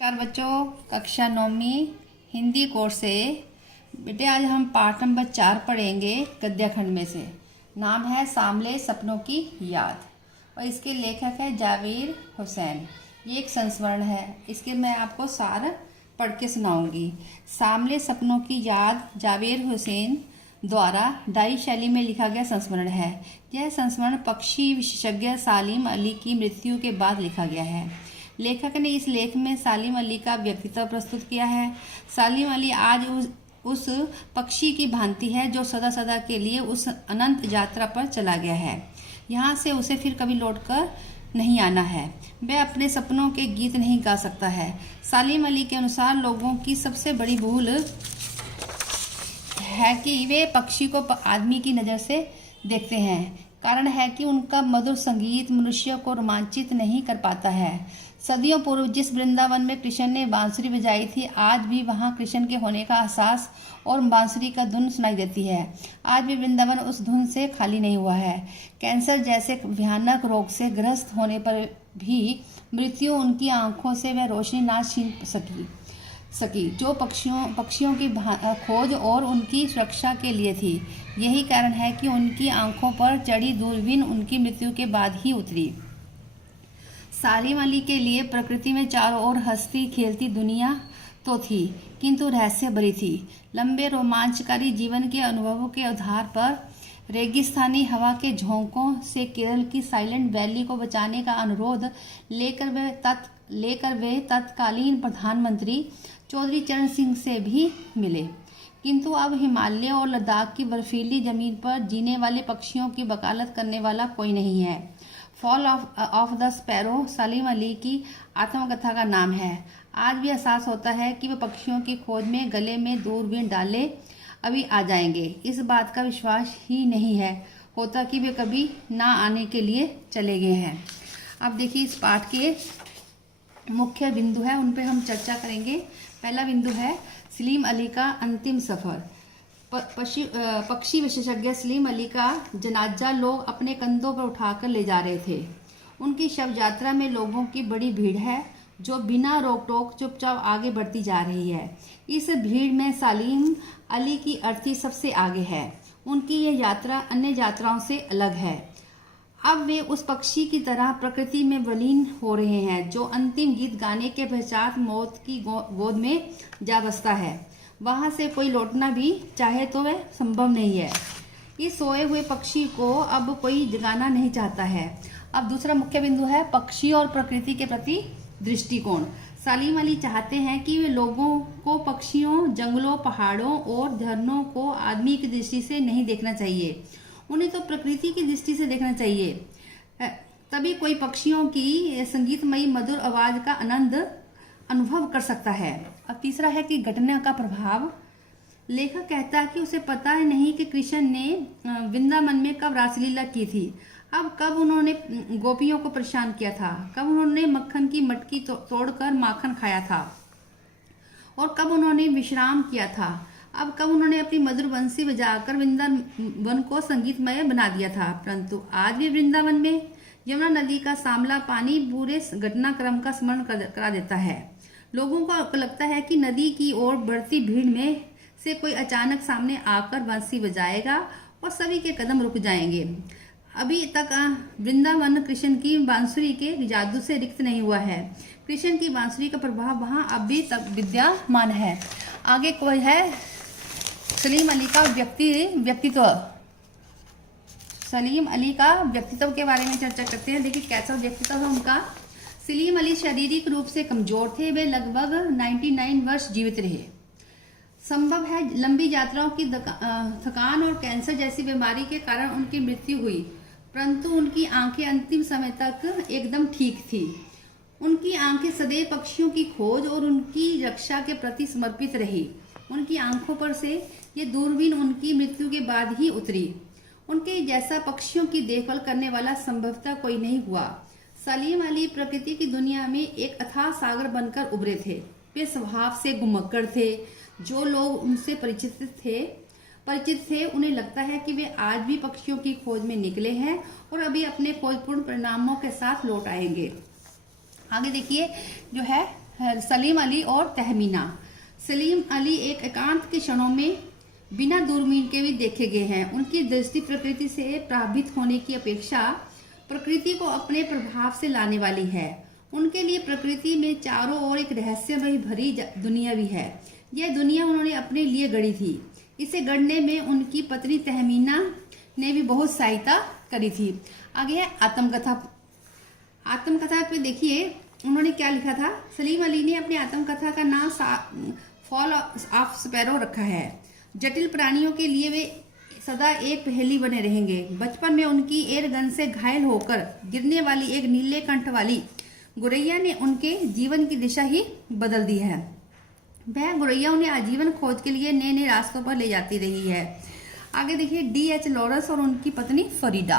नमस्कार बच्चों, कक्षा 9वीं हिंदी कोर्स से। बेटे आज हम पाठ नंबर 4 पढ़ेंगे गद्य खंड में से। नाम है सांवले सपनों की याद और इसके लेखक है जावेर हुसैन। ये एक संस्मरण है, इसके मैं आपको सार पढ़ के सुनाऊंगी। सांवले सपनों की याद जावेर हुसैन द्वारा डायरी शैली में लिखा गया संस्मरण है। यह संस्मरण पक्षी विशेषज्ञ सालिम अली की मृत्यु के बाद लिखा गया है। लेखक ने इस लेख में सालिम अली का व्यक्तित्व प्रस्तुत किया है। सालिम अली आज उस पक्षी की भांति है जो सदा सदा के लिए उस अनंत यात्रा पर चला गया है। यहाँ से उसे फिर कभी लौटकर नहीं आना है। वह अपने सपनों के गीत नहीं गा सकता है। सालिम अली के अनुसार लोगों की सबसे बड़ी भूल है कि वे पक्षी को आदमी की नज़र से देखते हैं। कारण है कि उनका मधुर संगीत मनुष्य को रोमांचित नहीं कर पाता है। सदियों पूर्व जिस वृंदावन में कृष्ण ने बांसुरी बजाई थी, आज भी वहां कृष्ण के होने का एहसास और बांसुरी का धुन सुनाई देती है। आज भी वृंदावन उस धुन से खाली नहीं हुआ है। कैंसर जैसे भयानक रोग से ग्रस्त होने पर भी मृत्यु उनकी आंखों से वह रोशनी ना छीन सकी जो पक्षियों की खोज और उनकी सुरक्षा के लिए थी। यही कारण है कि उनकी आंखों पर चढ़ी दूरबीन उनकी मृत्यु के बाद ही उतरी। सालिम अली के लिए प्रकृति में चारों ओर हंसती खेलती दुनिया तो थी, किंतु रहस्य भरी थी। लंबे रोमांचकारी जीवन के अनुभवों के आधार पर रेगिस्तानी हवा के झोंकों से केरल की साइलेंट वैली को बचाने का अनुरोध लेकर वे तत्कालीन प्रधानमंत्री चौधरी चरण सिंह से भी मिले। किंतु अब हिमालय और लद्दाख की बर्फीली जमीन पर जीने वाले पक्षियों की वकालत करने वाला कोई नहीं है। फॉल ऑफ द स्पैरो सालिम अली की आत्मकथा का नाम है। आज भी एहसास होता है कि वे पक्षियों की खोज में गले में दूरबीन डाले अभी आ जाएंगे। इस बात का विश्वास ही नहीं है होता कि वे कभी ना आने के लिए चले गए हैं। अब देखिए इस पाठ के मुख्य बिंदु है, उन पे हम चर्चा करेंगे। पहला बिंदु है सलीम अली का अंतिम सफर। पक्षी विशेषज्ञ सलीम अली का जनाजा लोग अपने कंधों पर उठाकर ले जा रहे थे। उनकी शव यात्रा में लोगों की बड़ी भीड़ है जो बिना रोक टोक चुपचाप आगे बढ़ती जा रही है। इस भीड़ में सलीम अली की अर्थी सबसे आगे है। उनकी यह यात्रा अन्य यात्राओं से अलग है। अब वे उस पक्षी की तरह प्रकृति में विलीन हो रहे हैं जो अंतिम गीत गाने के पश्चात मौत की गोद में जा बसता है। वहां से कोई लौटना भी चाहे तो वह संभव नहीं है। इस सोए हुए पक्षी को अब कोई जगाना नहीं चाहता है। अब दूसरा मुख्य बिंदु है पक्षी और प्रकृति के प्रति दृष्टिकोण। सलीम अली चाहते हैं कि वे लोगों को पक्षियों, जंगलों, पहाड़ों और झरनों को आदमी की दृष्टि से नहीं देखना चाहिए। उन्हें तो प्रकृति की दृष्टि से देखना चाहिए। तभी कोई पक्षियों की संगीतमयी मधुर आवाज का आनंद अनुभव कर सकता है। अब तीसरा है कि घटना का प्रभाव। लेखक कहता है कि उसे पता है नहीं कि कृष्ण ने वृंदावन में कब रासलीला की थी, अब कब उन्होंने गोपियों को परेशान किया था, कब उन्होंने मक्खन की मटकी तोड़कर माखन खाया था और कब उन्होंने विश्राम किया था, अब कब उन्होंने अपनी मधुर बंसी बजाकर वृंदावन को संगीतमय बना दिया था। परंतु आज भी वृंदावन में यमुना नदी का सांवला पानी पूरे घटनाक्रम का स्मरण करा देता है। लोगों को लगता है कि नदी की ओर बढ़ती भीड़ में से कोई अचानक सामने आकर बंसी बजाएगा और सभी के कदम रुक जाएंगे। अभी तक वृंदावन कृष्ण की बांसुरी के जादू से रिक्त नहीं हुआ है। कृष्ण की बांसुरी का प्रभाव वहां अब भी विद्यमान है। आगे कोई है सलीम अली का व्यक्तित्व। सलीम अली का व्यक्तित्व के बारे में चर्चा करते हैं। देखिए कैसा व्यक्तित्व है उनका। सलीम अली शारीरिक रूप से कमजोर थे। वे लगभग 99 वर्ष जीवित रहे। संभव है लंबी यात्राओं की थकान और कैंसर जैसी बीमारी के कारण उनकी मृत्यु हुई, परंतु उनकी आंखें अंतिम समय तक एकदम ठीक थी। उनकी आंखें सदैव पक्षियों की खोज और उनकी रक्षा के प्रति समर्पित रही। उनकी आंखों पर से ये दूरबीन उनकी मृत्यु के बाद ही उतरी। उनके जैसा पक्षियों की देखभाल करने वाला संभवतः कोई नहीं हुआ। सलीम अली प्रकृति की दुनिया में एक अथाह सागर बनकर उभरे थे। वे स्वभाव से घुमक्कड़ थे। जो लोग उनसे परिचित थे उन्हें लगता है कि वे आज भी पक्षियों की खोज में निकले हैं और अभी अपने खोजपूर्ण परिणामों के साथ लौट आएंगे। आगे देखिए जो है सलीम अली और तहमीना। सलीम अली एक एकांत के क्षणों में बिना दूरबीन के भी देखे गए हैं। उनकी दृष्टि प्रकृति से प्रभावित होने की अपेक्षा प्रकृति को अपने प्रभाव से लाने वाली है। उनके लिए प्रकृति में चारों ओर एक रहस्यमय भरी दुनिया भी है। यह दुनिया उन्होंने अपने लिए गढ़ी थी। इसे गढ़ने में उनकी पत्नी तहमीना ने भी बहुत सहायता करी थी। आगे है आत्मकथा। आत्मकथा पे देखिए उन्होंने क्या लिखा था। सलीम अली ने अपनी आत्मकथा का नाम फॉल ऑफ स्पैरो रखा है। जटिल प्राणियों के लिए वे सदा एक पहेली बने रहेंगे। बचपन में उनकी एयरगन से घायल होकर गिरने वाली एक नीले कंठ वाली गुरैया ने उनके जीवन की दिशा ही बदल दी है। वह गुरैया उन्हें आजीवन खोज के लिए नए नए रास्तों पर ले जाती रही है। आगे देखिए D.H. लॉरेंस और उनकी पत्नी फरीदा।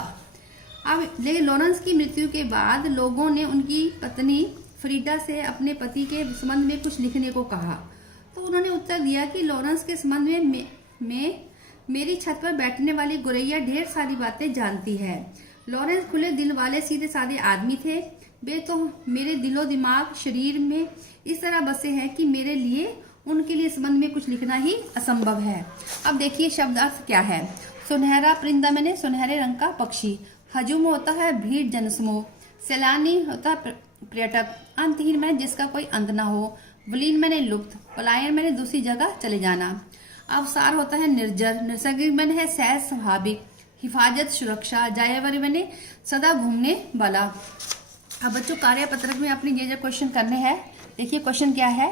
अब लेकिन लॉरेंस की मृत्यु के बाद लोगों ने उनकी पत्नी फरीदा से अपने पति के संबंध में कुछ लिखने को कहा, तो उन्होंने उत्तर दिया कि लॉरेंस के संबंध में मेरी छत पर बैठने वाली गुरैया ढेर सारी बातें जानती है। लॉरेंस खुले दिल वाले सीधे साधे आदमी थे। वे तो मेरे दिलो दिमाग शरीर में इस तरह बसे हैं कि मेरे लिए उनके लिए संबंध में कुछ लिखना ही असंभव है। अब देखिए शब्दार्थ क्या है। सुनहरा परिंदा मैंने सुनहरे रंग का पक्षी। हजूम होता है भीड़ जनसमूह। सैलानी होता है पर्यटक। अंतहीन मैंने जिसका कोई अंत ना हो। विलीन मैंने लुप्त। पलायन मैंने दूसरी जगह चले जाना। अवसार होता है निर्जर। नैसर्गिक मैंने है सहज स्वाभाविक। हिफाजत सुरक्षा। जायावरी मैंने सदा घूमने वाला। अब बच्चों कार्य पत्रक में अपने ये क्वेश्चन करने हैं। देखिए क्वेश्चन क्या है।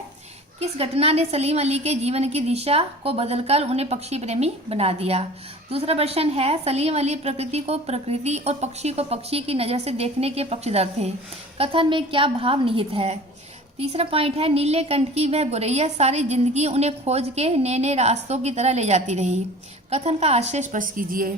किस घटना ने सलीम अली के जीवन की दिशा को बदलकर उन्हें पक्षी प्रेमी बना दिया। दूसरा प्रश्न है सलीम अली प्रकृति को प्रकृति और पक्षी को पक्षी की नज़र से देखने के पक्षधर थे। कथन में क्या भाव निहित है। तीसरा पॉइंट है नीले कंठ की वह गुरैया सारी जिंदगी उन्हें खोज के नए नए रास्तों की तरह ले जाती रही। कथन का आशय स्पष्ट कीजिए।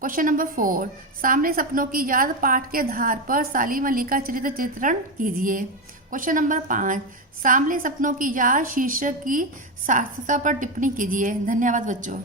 क्वेश्चन नंबर 4 सामने सपनों की याद पाठ के आधार पर सलीम अली का चरित्र चित्रण कीजिए। क्वेश्चन नंबर 5 सामने सपनों की याद शीर्षक की सार्थकता पर टिप्पणी कीजिए। धन्यवाद बच्चों।